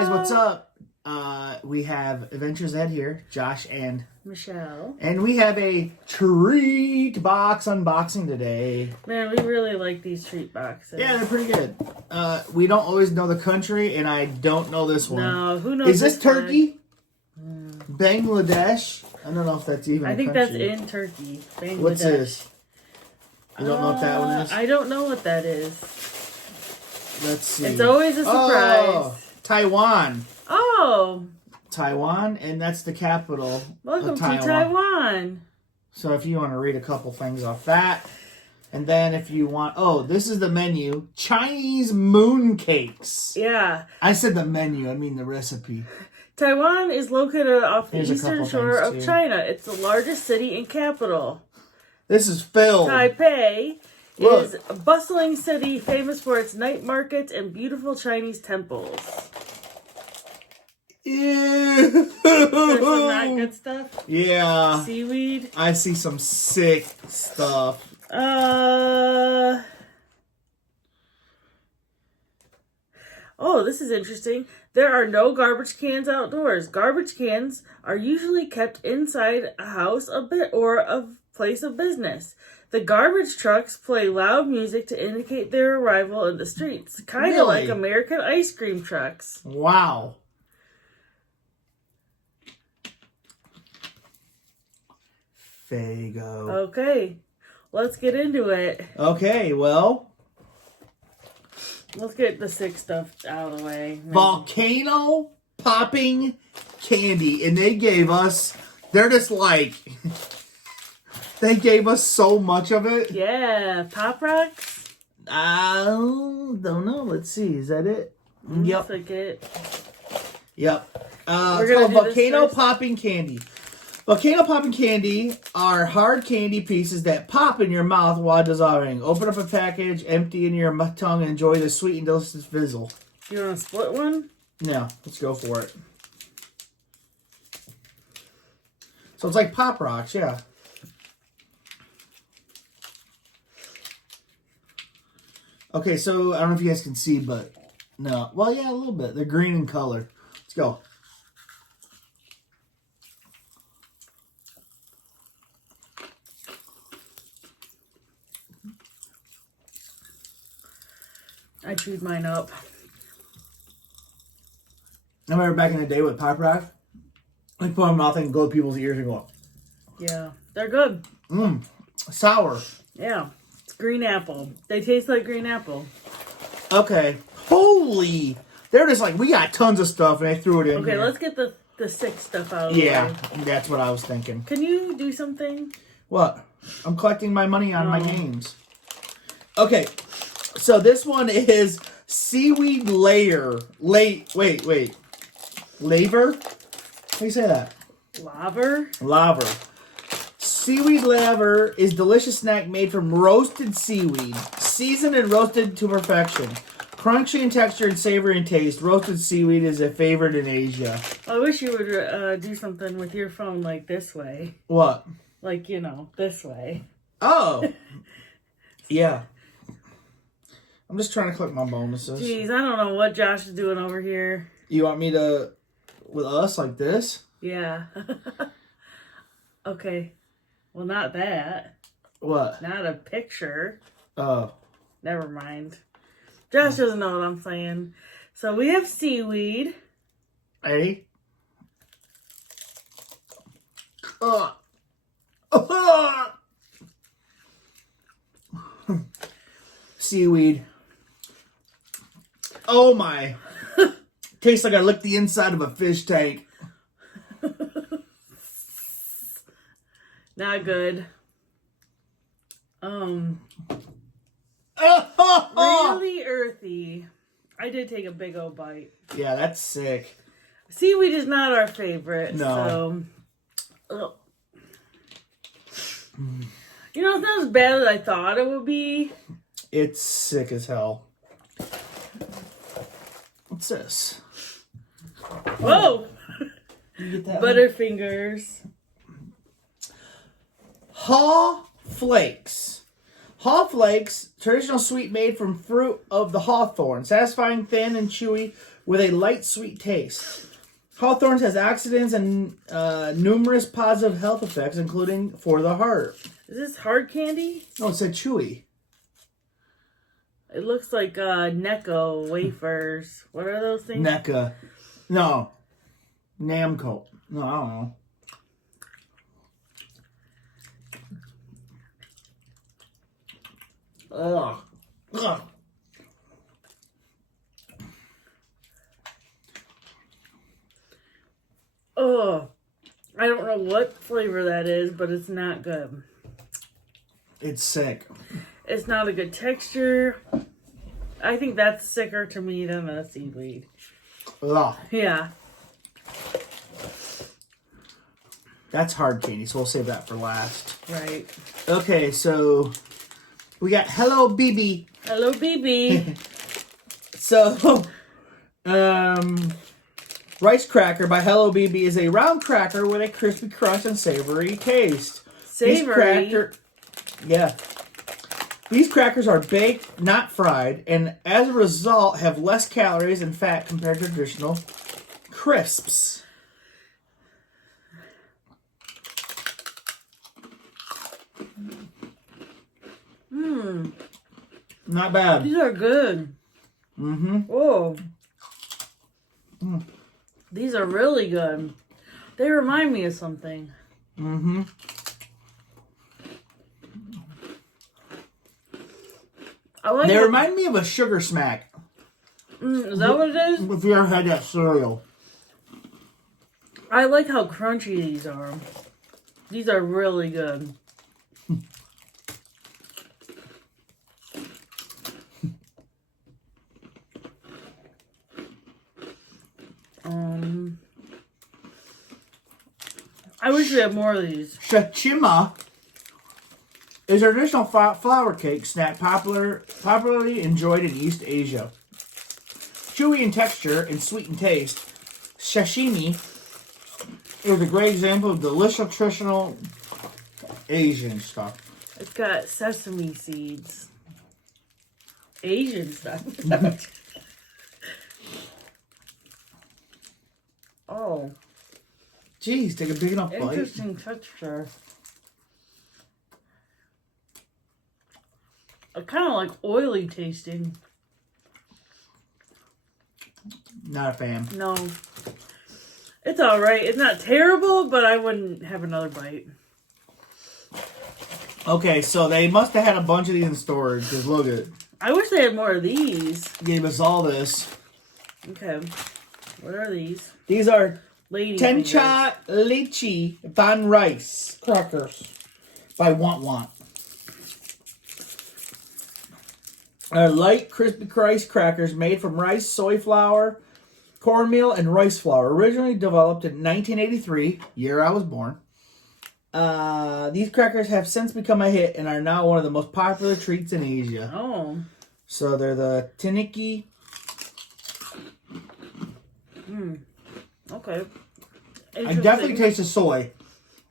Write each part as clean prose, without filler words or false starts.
guys, what's up? We have Adventures Ed here, Josh and Michelle. And we have a treat box unboxing today. Man, we really like these treat boxes. Yeah, they're pretty good. We don't always know the country, and I don't know this one. No, who knows? Is this Turkey? Bangladesh? I don't know if that's even I think country. that's in Turkey. Bangladesh. What's this? You don't know what that one is? I don't know what that is. Let's see. It's always a surprise. Oh, Taiwan. Oh. Taiwan, and that's the capital Welcome of to Taiwan. So if you want to read a couple things off that, and then if you want, this is the menu, Chinese moon cakes. Yeah. I said the menu, I mean the recipe. Taiwan is located off the Here's a eastern couple shore things, of too. China. It's the largest city and capital. This is filled. Taipei Look. is a bustling city famous for its night markets and beautiful Chinese temples. Ew. There's some not good stuff. Yeah. Seaweed. I see some sick stuff. Oh, this is interesting. There are no garbage cans outdoors. Garbage cans are usually kept inside a house or a place of business. The garbage trucks play loud music to indicate their arrival in the streets, kind of Really? like American ice cream trucks. Wow. Fago. Okay, let's get into it. Okay, well, Let's get the sick stuff out of the way. volcano popping candy, and they gave us, they're just like, they gave us so much of it. Yeah, Pop Rocks. I don't know. Let's see. Is that it? Yep. Looks like it. Yep. We're It's gonna called do this volcano first? popping candy. Volcano popping candy are hard candy pieces that pop in your mouth while dissolving. Open up a package, empty in your tongue, and enjoy the sweet and delicious fizzle. You want to split one? Yeah, let's go for it. So it's like Pop Rocks, yeah. Okay, so I don't know if you guys can see, but no. Well, yeah, a little bit. They're green in color. Let's go. I chewed mine up. I remember back in the day with Pop Rock, I put my mouth and go to people's ears and go, Yeah, they're good. sour. Yeah, it's green apple. They taste like green apple. Okay. Holy. They're just like, we got tons of stuff, and they threw it in Okay, here. let's get the sick stuff out of the Yeah, way. that's what I was thinking. Can you do something? What? I'm collecting my money on my games. Okay, so this one is seaweed layer. Wait. Laver? How do you say that? Laver? Laver. Seaweed laver is delicious snack made from roasted seaweed, seasoned and roasted to perfection. Crunchy in texture and savory in taste, roasted seaweed is a favorite in Asia. I wish you would do something with your phone like this way. What? Like, this way. Oh. Yeah. I'm just trying to collect my bonuses. Jeez, I don't know what Josh is doing over here. You want me to, with us, like this? Yeah. Okay. Well, not that. What? Not a picture. Oh. Never mind. Josh doesn't know what I'm saying. So we have seaweed. Hey. Seaweed. Oh my. Tastes like I licked the inside of a fish tank. Not good. Really earthy. I did take a big old bite. Yeah, that's sick. Seaweed is not our favorite. No. So, it's not as bad as I thought it would be. It's sick as hell. What's this? Whoa! You get that? Butterfingers. Haw Flakes. Haw Flakes, traditional sweet made from fruit of the hawthorn. Satisfying, thin, and chewy. with a light sweet taste. Hawthorns has antioxidants and numerous positive health effects, including for the heart. Is this hard candy? Oh, it said chewy. It looks like Necco wafers. What are those things? NECA. No. Namco. No, I don't know. Ugh. Ugh. Oh, I don't know what flavor that is, but it's not good. It's sick. It's not a good texture. I think that's sicker to me than the seaweed. Ugh. Yeah. That's hard candy, so we'll save that for last. Right. Okay, so we got Hello BB. Hello, BB. So, Rice Cracker by Hello BB is a round cracker with a crispy crust and savory taste. Savory. These crackers are baked, not fried, and as a result have less calories and fat compared to traditional crisps. Not bad. These are good. Mm-hmm. Oh. These are really good. They remind me of something. Mm-hmm. They remind me of a Sugar Smack. Is that what it is? If you ever had that cereal. I like how crunchy these are. These are really good. I wish we had more of these. Shachima is a traditional flour cake snack popularly enjoyed in East Asia. Chewy in texture and sweet in taste, sashimi is a great example of delicious nutritional Asian stuff. It's got sesame seeds. Asian stuff. Oh. Jeez, take a big enough bite. Interesting texture. Kind of like oily tasting. Not a fan. No. It's alright. It's not terrible, but I wouldn't have another bite. Okay, so they must have had a bunch of these in storage, because look at it. I wish they had more of these. Gave us all this. Okay. What are these? These are Lady Tencha Lychee Van Rice crackers by Want Want. Light, crispy rice crackers made from rice, soy flour, cornmeal, and rice flour. Originally developed in 1983, year I was born. These crackers have since become a hit and are now one of the most popular treats in Asia. Oh. So they're the Tiniki. Okay. I definitely taste the soy.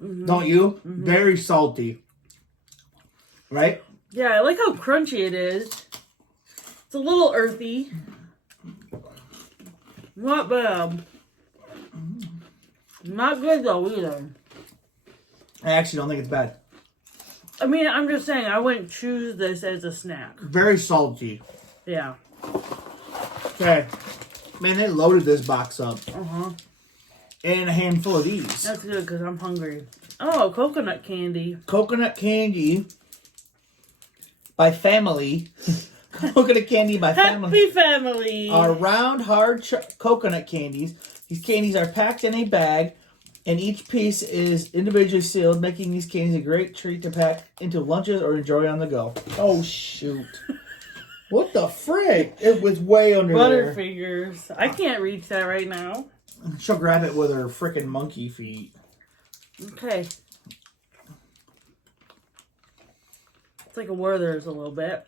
Don't you? Very salty. Right? Yeah, I like how crunchy it is. It's a little earthy. Not bad. Not good though either. I actually don't think it's bad. I mean, I'm just saying I wouldn't choose this as a snack. Very salty. Yeah. Okay. Man, they loaded this box up. Uh-huh. And a handful of these. That's good because I'm hungry. Oh, coconut candy. Coconut candy by Family. Coconut candy by Family. Happy family. Are round, hard coconut candies. These candies are packed in a bag, and each piece is individually sealed, making these candies a great treat to pack into lunches or enjoy on the go. Oh, shoot. What the frick? It was way under there. Butterfingers. I can't reach that right now. She'll grab it with her frickin' monkey feet. Okay. It's like a Werther's a little bit.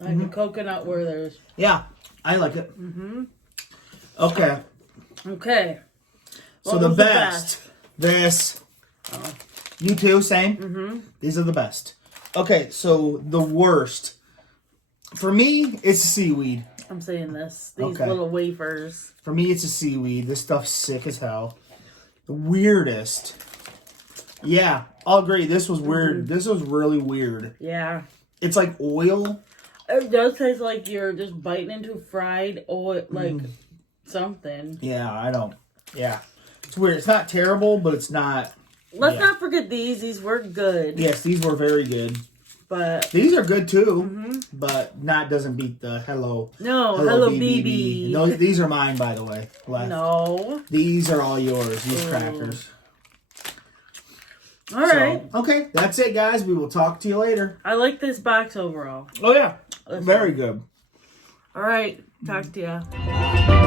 Like a coconut Werther's. Yeah, I like it. Okay. Okay. So What the was best. This. You too, same? These are the best. Okay, so the worst. For me, it's seaweed. I'm saying this. These Okay. little wafers. For me, it's a seaweed. This stuff's sick as hell. The weirdest. Yeah, I'll agree. This was weird. This was really weird. Yeah. It's like oil. It does taste like you're just biting into fried oil, like something. Yeah, I don't. Yeah. It's weird. It's not terrible, but it's not. Let's not forget these. These were good. Yes, these were very good. But These are good too, but doesn't beat the Hello BB. No, these are mine, by the way. Left. No. These are all yours. These crackers. All right. Okay, that's it, guys. We will talk to you later. I like this box overall. Oh yeah, Listen. very good. All right. Talk to ya.